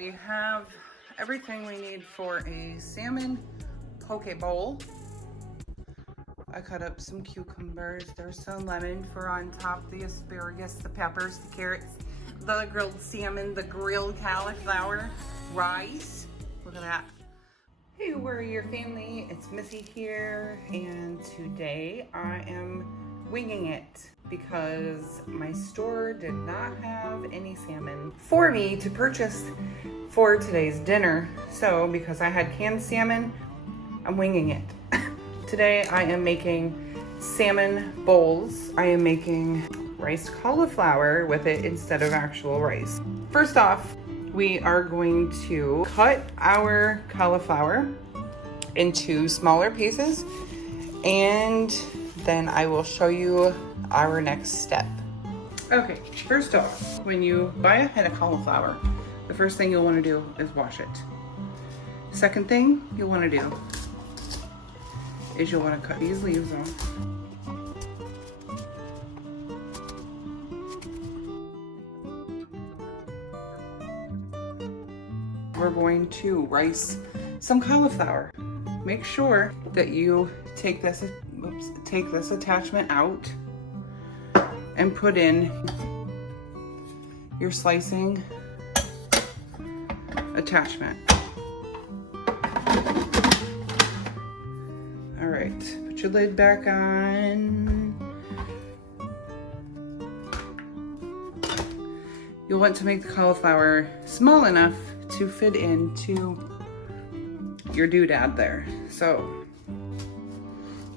We have everything we need for a salmon poke bowl. I cut up some cucumbers. There's some lemon for on top, the asparagus, the peppers, the carrots, the grilled salmon, the grilled cauliflower, rice. Look at that. Hey, Warrior family, it's Missy here, and today I am winging it because my store did not have any salmon for me to purchase for today's dinner. So because I had canned salmon, I'm winging it. Today I am making salmon bowls. I am making riced cauliflower with it instead of actual rice. First off, we are going to cut our cauliflower into smaller pieces, and then I will show you our next step. Okay, first off, when you buy a head of cauliflower, the first thing you'll want to do is wash it. Second thing you'll want to do is you'll want to cut these leaves off. We're going to rice some cauliflower. Make sure that you take this attachment out and put in your slicing attachment. All right, put your lid back on. You'll want to make the cauliflower small enough to fit into your doodad there. So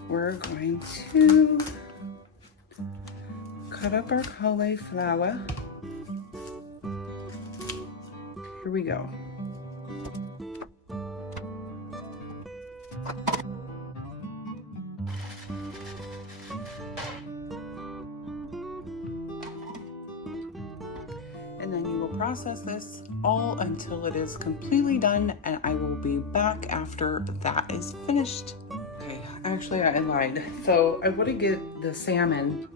we're going to cut up our cauliflower. Here we go. And then you will process this all until it is completely done, and I will be back after that is finished. Okay, actually I lied. So I want to get the salmon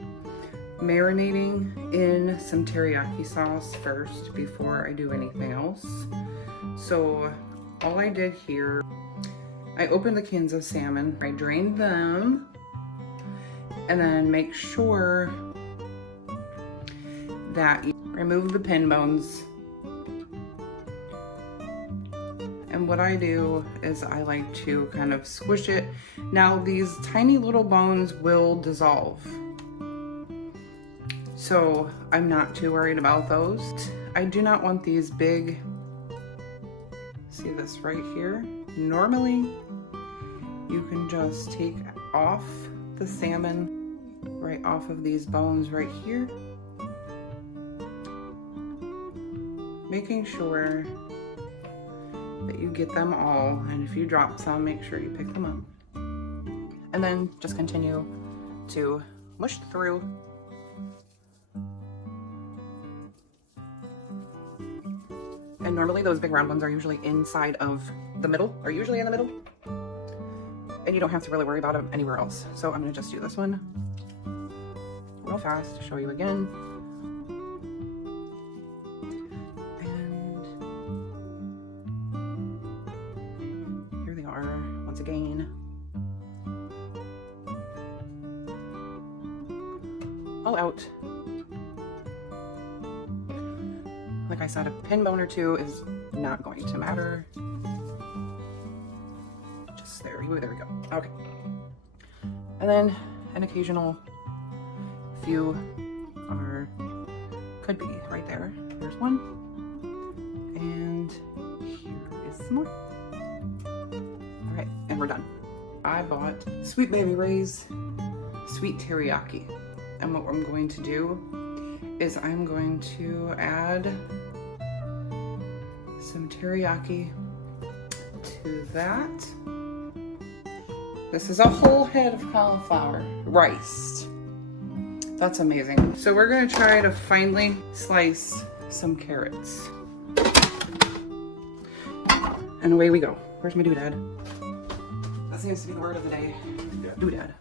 marinating in some teriyaki sauce first before I do anything else. So all I did here, I opened the cans of salmon, I drained them, and then make sure that you remove the pin bones. And what I do is I like to kind of squish it. Now these tiny little bones will dissolve, so I'm not too worried about those. I do not want these big, see this right here? Normally you can just take off the salmon right off of these bones right here, making sure that you get them all, and if you drop some, make sure you pick them up. And then just continue to mush through. And normally those big round ones are usually inside of the middle, or usually in the middle, and you don't have to really worry about them anywhere else. So I'm gonna just do this one real fast to show you again. Once again, all out. Like I said, a pin bone or two is not going to matter. Just there we go. Okay. And then an occasional few could be right there. There's one, and here is some more. Okay, and we're done. I bought Sweet Baby Ray's Sweet Teriyaki. And what I'm going to do is I'm going to add some teriyaki to that. This is a whole head of cauliflower, riced. That's amazing. So we're gonna try to finely slice some carrots. And away we go. Where's my doodad? That seems to be the word of the day. Doodad.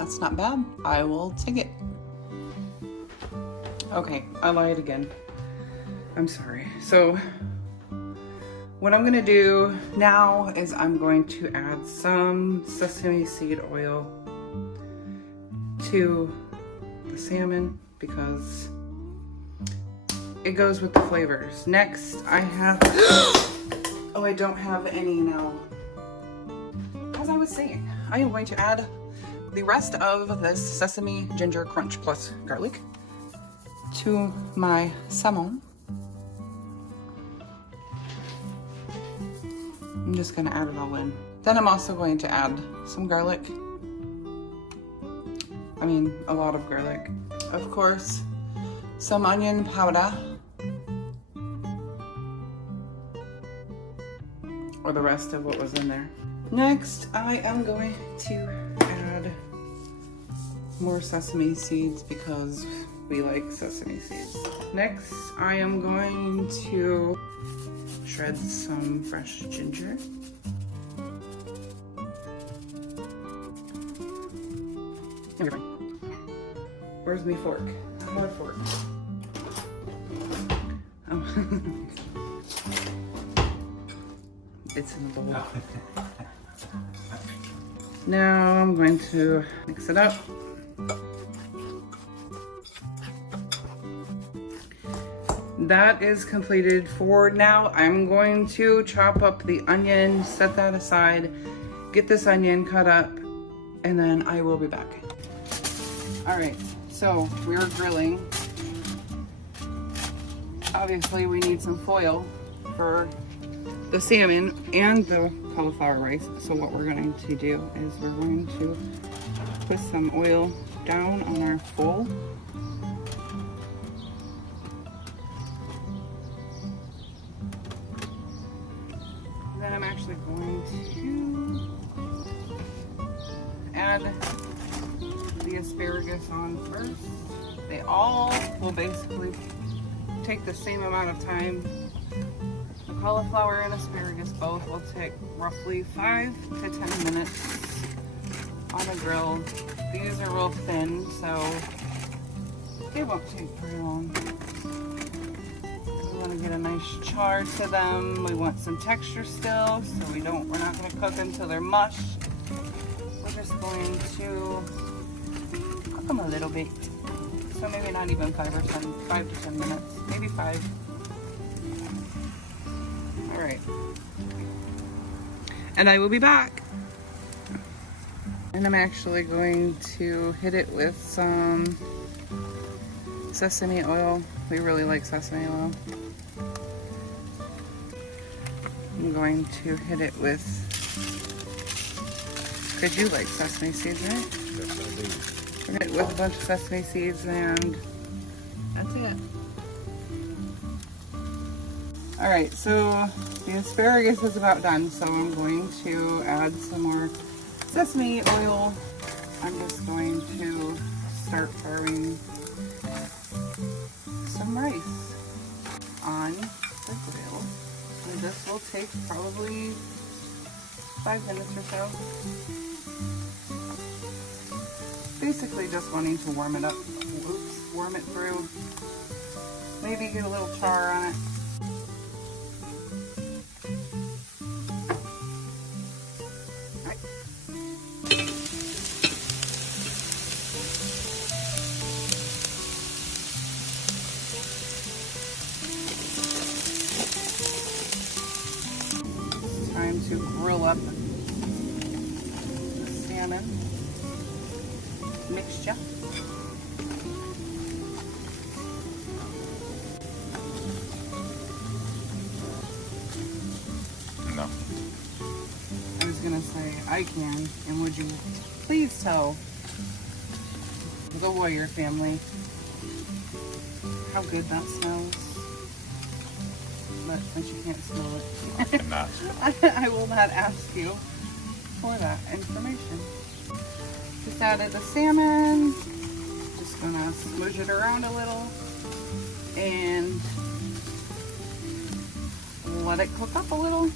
that's not bad. I will take it. Okay, I lied again. I'm sorry. So what I'm gonna do now is I'm going to add some sesame seed oil to the salmon because it goes with the flavors. Next, I have, oh, I don't have any now. As I was saying, I am going to add the rest of this sesame ginger crunch plus garlic to my salmon. I'm just gonna add it all in. Then I'm also going to add some garlic. I mean, a lot of garlic. Of course, some onion powder. Or the rest of what was in there. Next, I am going to add more sesame seeds because we like sesame seeds. Next, I am going to shred some fresh ginger. Where's my fork? More fork. Oh. It's in the bowl. Now I'm going to mix it up. That is completed for now. I'm going to chop up the onion, set that aside, get this onion cut up, and then I will be back. All right, so we're grilling. Obviously we need some foil for the salmon and the cauliflower rice. So what we're going to do is we're going to put some oil down on our bowl. Then I'm actually going to add the asparagus on first. They all will basically take the same amount of time. The cauliflower and asparagus both will take roughly 5 to 10 minutes on a grill. These are real thin, so they won't take very long. We want to get a nice char to them. We want some texture still, so we're not going to cook until they're mush. We're just going to cook them a little bit. So maybe not even 5 to 10 minutes, maybe 5. All right. And I will be back. And I'm actually going to hit it with some sesame oil. We really like sesame oil. I'm going to hit it with, because you like sesame seeds, right? Yes, I do. Hit it with a bunch of sesame seeds and that's it. All right, so the asparagus is about done, so I'm going to add some more sesame oil. I'm just going to start throwing some rice on the grill. And this will take probably 5 minutes or so. Basically just wanting to warm it up. Oops, warm it through. Maybe get a little char on it. Time to grill up the salmon mixture. No. I was gonna say I can, and would you please tell the Warrior family how good that smells? But since you can't smell it, I cannot. I will not ask you for that information. Just added the salmon. Just gonna smudge it around a little and let it cook up a little.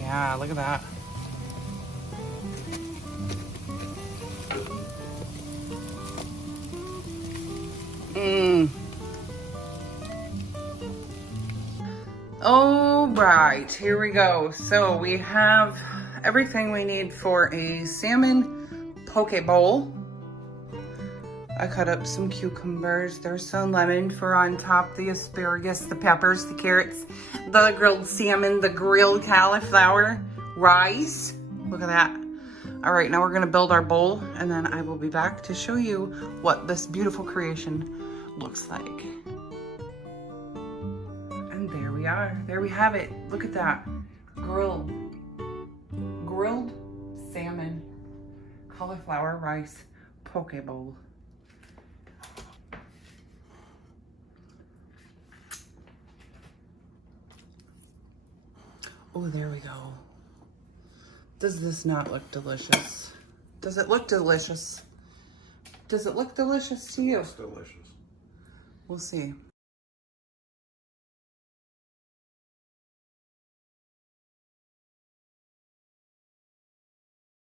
yeah, look at that. All right, here we go. So we have everything we need for a salmon poke bowl. I cut up some cucumbers. There's some lemon for on top, the asparagus, the peppers, the carrots, the grilled salmon, the grilled cauliflower, rice. Look at that. All right, now we're gonna build our bowl and then I will be back to show you what this beautiful creation looks like. And there we are. There we have it. Look at that. Grilled salmon, cauliflower, rice, poke bowl. Oh, there we go. Does this not look delicious? Does it look delicious? Does it look delicious to you? It's delicious. We'll see.